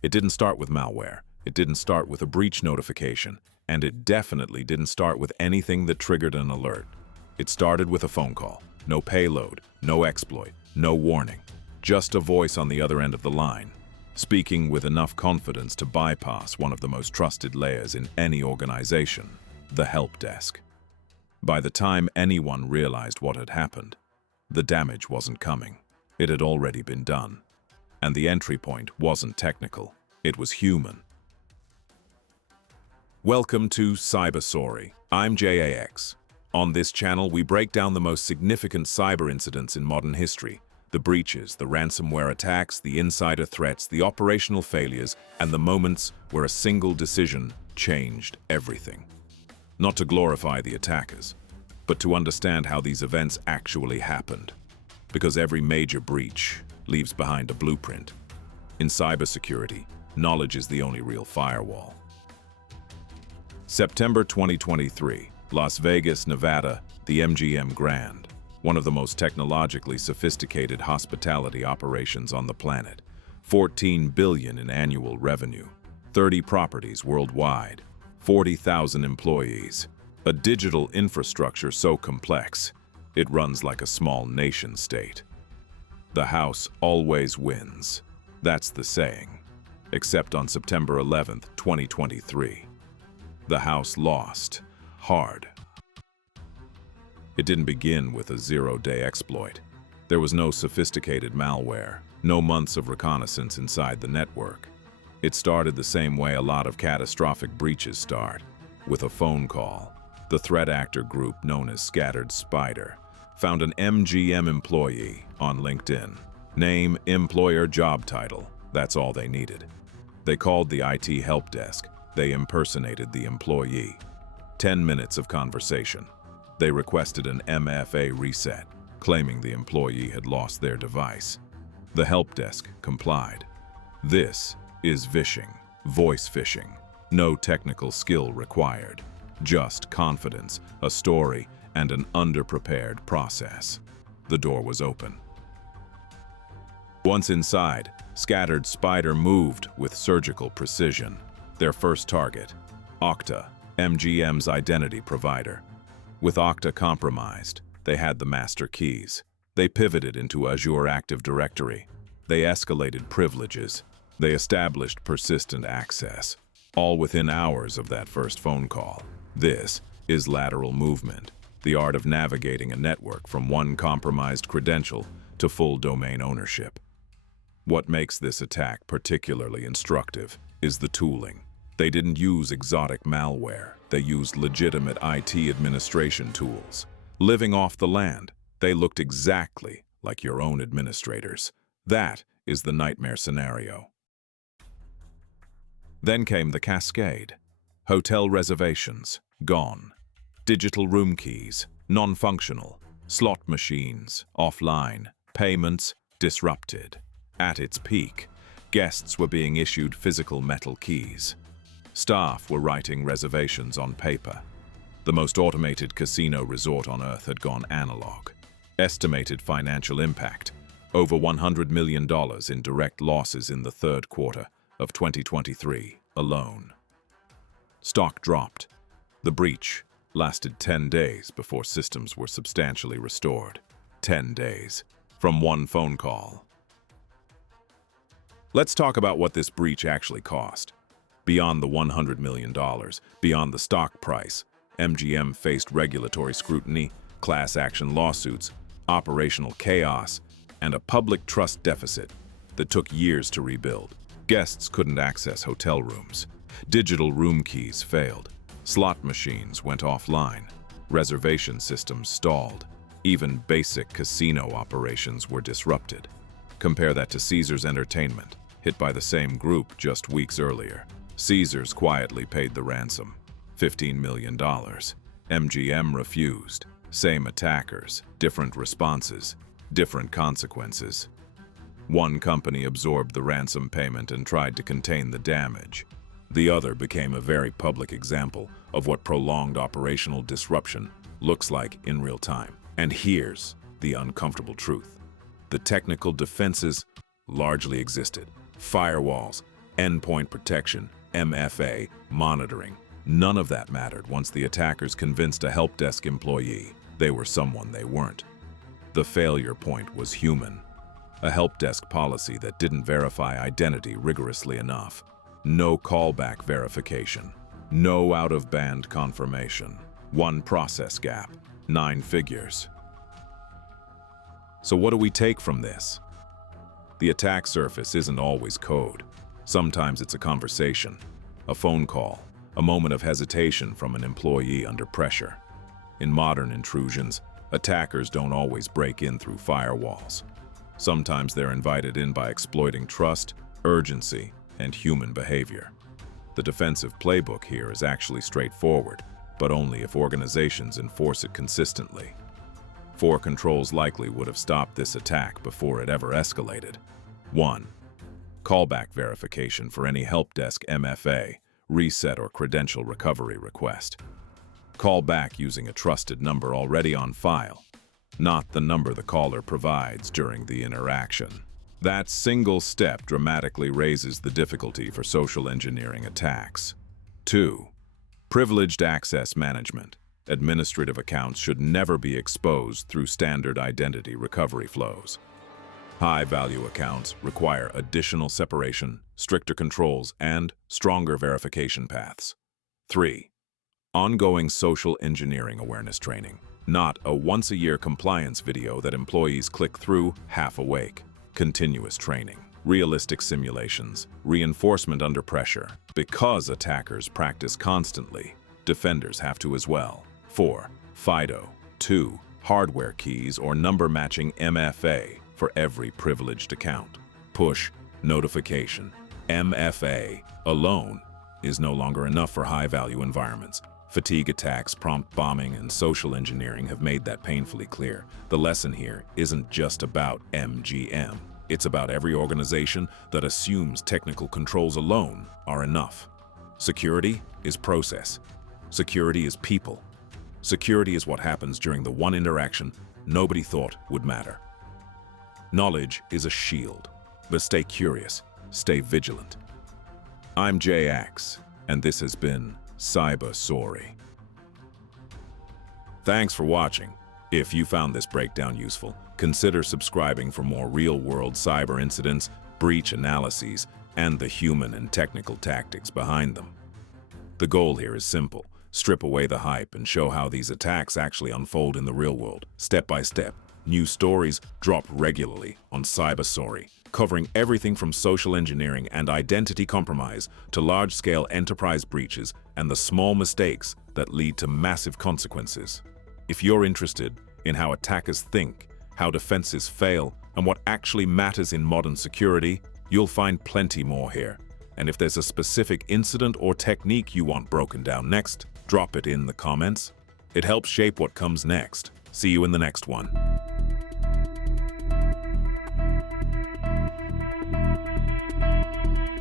It didn't start with malware. It didn't start with a breach notification. And it definitely didn't start with anything that triggered an alert. It started with a phone call. No payload, no exploit, no warning. Just a voice on the other end of the line, speaking with enough confidence to bypass one of the most trusted layers in any organization, the help desk. By the time anyone realized what had happened, the damage wasn't coming. It had already been done. And the entry point wasn't technical. It was human. Welcome to Syb3r S0ry. I'm JAX. On this channel, we break down the most significant cyber incidents in modern history. The breaches, the ransomware attacks, the insider threats, the operational failures, and the moments where a single decision changed everything. Not to glorify the attackers, but to understand how these events actually happened. Because every major breach leaves behind a blueprint. In cybersecurity, knowledge is the only real firewall. September 2023, Las Vegas, Nevada, the MGM Grand, one of the most technologically sophisticated hospitality operations on the planet. 14 billion in annual revenue, 30 properties worldwide, 40,000 employees, a digital infrastructure so complex, it runs like a small nation-state. The house always wins. That's the saying. Except on September 11th, 2023. The house lost. Hard. It didn't begin with a zero-day exploit. There was no sophisticated malware, no months of reconnaissance inside the network. It started the same way a lot of catastrophic breaches start, with a phone call. The threat actor group known as Syb3r found an MGM employee on LinkedIn. Name, employer, job title. That's all they needed. They called the IT help desk. They impersonated the employee. 10 minutes of conversation. They requested an MFA reset, claiming the employee had lost their device. The help desk complied. This is vishing, voice phishing. No technical skill required. Just confidence, a story, and an underprepared process. The door was open. Once inside, Syb3r moved with surgical precision. Their first target, Okta, MGM's identity provider. With Okta compromised, they had the master keys. They pivoted into Azure Active Directory. They escalated privileges. They established persistent access, all within hours of that first phone call. This is lateral movement, the art of navigating a network from one compromised credential to full domain ownership. What makes this attack particularly instructive is the tooling. They didn't use exotic malware. They used legitimate IT administration tools. Living off the land, they looked exactly like your own administrators. That is the nightmare scenario. Then came the cascade. Hotel reservations, gone. Digital room keys, non-functional. Slot machines, offline. Payments, disrupted. At its peak, guests were being issued physical metal keys. Staff were writing reservations on paper. The most automated casino resort on Earth had gone analog. Estimated financial impact, over $100 million in direct losses in the third quarter of 2023 alone. Stock dropped. The breach lasted 10 days before systems were substantially restored. 10 days from one phone call. Let's talk about what this breach actually cost. Beyond the $100 million, beyond the stock price, MGM faced regulatory scrutiny, class action lawsuits, operational chaos, and a public trust deficit that took years to rebuild. Guests couldn't access hotel rooms. Digital room keys failed. Slot machines went offline. Reservation systems stalled. Even basic casino operations were disrupted. Compare that to Caesars Entertainment, hit by the same group just weeks earlier. Caesars quietly paid the ransom, $15 million. MGM refused. Same attackers, different responses, different consequences. One company absorbed the ransom payment and tried to contain the damage. The other became a very public example of what prolonged operational disruption looks like in real time. And here's the uncomfortable truth. The technical defenses largely existed. Firewalls, endpoint protection, MFA, monitoring. None of that mattered once the attackers convinced a help desk employee they were someone they weren't. The failure point was human. A help desk policy that didn't verify identity rigorously enough. No callback verification. No out-of-band confirmation. One process gap. 9 figures. So what do we take from this? The attack surface isn't always code. Sometimes it's a conversation, a phone call, a moment of hesitation from an employee under pressure. In modern intrusions, attackers don't always break in through firewalls. Sometimes they're invited in by exploiting trust, urgency, and human behavior. The defensive playbook here is actually straightforward, but only if organizations enforce it consistently. 4 controls likely would have stopped this attack before it ever escalated. 1. Callback verification for any help desk MFA, reset or credential recovery request. Call back using a trusted number already on file, not the number the caller provides during the interaction. That single step dramatically raises the difficulty for social engineering attacks. 2. Privileged access management. Administrative accounts should never be exposed through standard identity recovery flows. High-value accounts require additional separation, stricter controls, and stronger verification paths. 3. Ongoing social engineering awareness training. Not a once-a-year compliance video that employees click through half awake. Continuous training. Realistic simulations. Reinforcement under pressure. Because attackers practice constantly, defenders have to as well. 4. FIDO. 2. Hardware keys or number matching MFA for every privileged account. Push notification. MFA alone is no longer enough for high-value environments. Fatigue attacks, prompt bombing, and social engineering have made that painfully clear. The lesson here isn't just about MGM. It's about every organization that assumes technical controls alone are enough. Security is process. Security is people. Security is what happens during the one interaction nobody thought would matter. Knowledge is a shield, but stay curious, stay vigilant. I'm JX, and this has been Syb3r S0ry. Thanks for watching. If you found this breakdown useful, consider subscribing for more real-world cyber incidents, breach analyses, and the human and technical tactics behind them. The goal here is simple. Strip away the hype and show how these attacks actually unfold in the real world, step by step. New stories drop regularly on Syb3r S0ry, covering everything from social engineering and identity compromise to large-scale enterprise breaches and the small mistakes that lead to massive consequences. If you're interested in how attackers think, how defenses fail, and what actually matters in modern security, you'll find plenty more here. And if there's a specific incident or technique you want broken down next, drop it in the comments. It helps shape what comes next. See you in the next one.